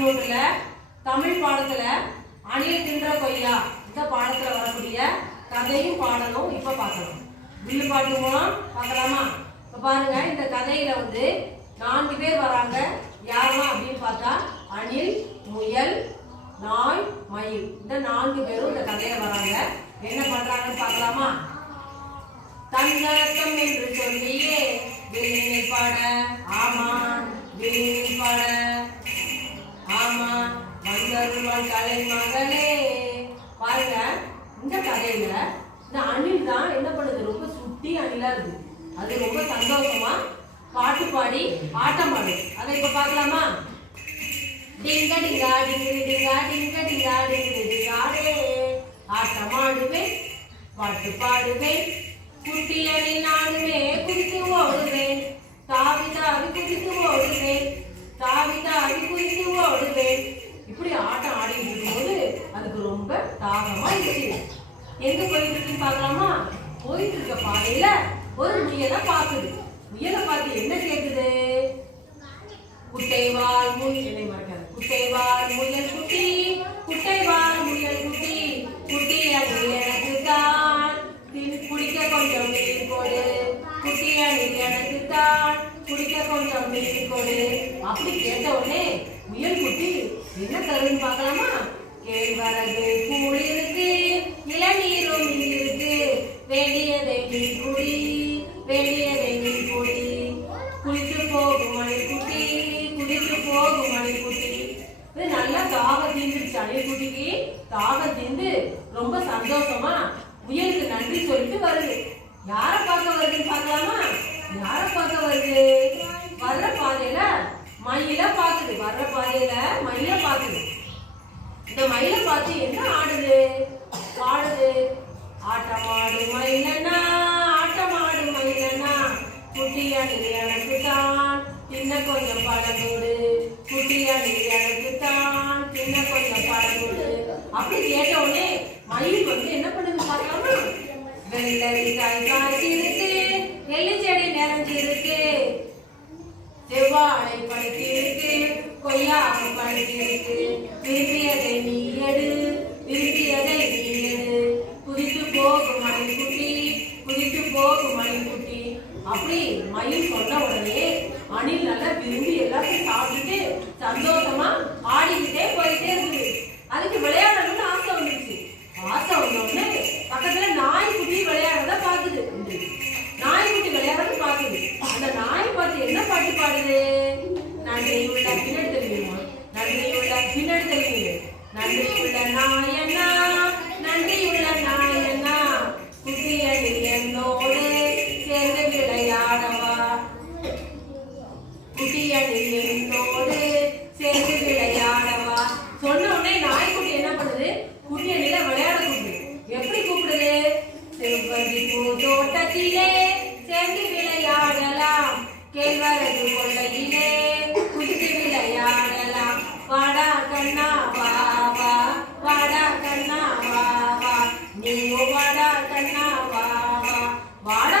பதினொன்றுல தமிழ் பாடத்துல அணில் தின்ற கொய்யா இந்த பாடத்துல வரக்கூடிய கதையும் பாடலும் இப்ப பார்க்கலாம் வில்லு பாட்டு மூலம் பார்க்கலாமா? இப்ப பாருங்க இந்த கதையில வந்து நான்கு பேர் வராங்க. யாரெல்லாம் அப்படின்னு பார்த்தா அணில் முயல் நாய் மயில். இந்த நான்கு பேரும் இந்த கதையில வராங்க. என்ன பண்றாங்கன்னு பார்க்கலாமா? தன்னடக்கம் என்று சொல்லியே பாட வந்தருவாள் கலை மகளே. பாருங்க இந்த கதையில இந்த அணில் தான் என்ன பண்ணுது? ரொம்ப சுட்டி அணிலா இருக்கு. அது ரொம்ப சந்தோஷமா பாட்டு பாடி ஆட்டம் ஆடுது. அதை இப்ப பார்க்கலாமா? டிங்க டிங்கா டிங்கிரி டிங்கா டிங்க டிங்கா டிங்கிரி டிங்காடே. ஆட்டம் ஆடுவேன் பாட்டு பாடுவேன். குட்டியணி நானுமே குதித்து ஓடுவேன். தாவி தாவி குதித்து ஓடுவேன். தாவி தாவி குதித்து ஓடுவேன். ரொம்ப இருக்கு எங்க போயிட்டு இருக்குன்னு பார்க்கலாமா? போயிட்டு இருக்க பாதையில ஒரு முயலை பார்க்குது. முயலை பார்த்து என்ன கேக்குது? குட்டைவால் முயல் என்னை மறக்காது. குட்டைவால் முயல் குட்டி குட்டைவால் முயல் குட்டி குட்டி அது எனக்கு தான் குடிக்க கொஞ்சம் நீர் கொடு. குட்டி அது எனக்கு தான் குடிக்க கொஞ்சம் நீர் கொடு. அப்படி கேட்ட உடனே முயல் குட்டி என்ன தருன்னு பார்க்கலாமா? கேழ்வரகு கூழ் இருக்கு இளநீரும் இருக்கு வேண்டியதை நீ குடி வேண்டியதை நீ குடி. குளித்து போகும் மணிக்குட்டி குளித்து போகும் மணிக்குட்டி. இது நல்லா தாகம் தீந்துருச்சு அணில்குட்டிக்கு தாகம் தீந்து ரொம்ப சந்தோஷமா முயலுக்கு நன்றி சொல்லிட்டு வருது. யார பார்க்க வருதுன்னு பார்க்கலாமா? யார பார்க்க வருது? வர்ற பாதையில மயில பாக்குது வர்ற பாதையில இந்த மயிலை பார்த்து என்ன ஆடுது? பாடுது ஆட்டமாடு மயிலண்ணா ஆட்டமாடு குட்டியா குட்டியாடி எனக்கு தான் இன்னும் கொஞ்சம் பழகோடு. குட்டியாடி எனக்கு தான் இன்னும் கொஞ்சம் பழகோடு. அப்படி கேட்ட உடனே மயில் வந்து என்ன பண்ணுது பார்க்கலாமா வெள்ளரிக்காய் காய்ச்சிருக்கு எள்ளு செடி நிறைஞ்சிருக்கு. செவ்வாழை பழுத்திருக்கு கொய்யா பழுத்திருக்கு விரும்பியதை நீ எடு விரும்பியதை நீ எடு. குதித்து போகும் மணிக்குட்டி குதித்து போகும் மணிக்குட்டி. அப்படி மயில் சொன்ன உடனே அணில் நல்லா விரும்பி எல்லாத்தையும் சாப்பிட்டுட்டு சந்தோஷமா ஆடிக்கிட்டே போயிட்டே இருக்குது. அதுக்கு விளையாட நன்றி உள்ள பின்னாடி தெரியுமா நன்றி உள்ள பின்னாடி தெரியும் நன்றி உள்ள நாயனா நன்றி உள்ள நாயனா குட்டியடி என்னோடு சேர்ந்து விளையாடவா குட்டியடி என்னோடு சேர்ந்து விளையாடவா சொன்ன உடனே நாய்க்குட்டி என்ன பண்ணுது குட்டியடியில விளையாட கூப்பிடுது எப்படி கூப்பிடுது செவ்வந்தி பூ தோட்டத்திலே சேர்ந்து விளையாடலாம். கேழ்வரகு கொள்ளையிலே கண்ணா வா வா வாடா கண்ணா வா நீ வாடா கண்ணா வா. வாடா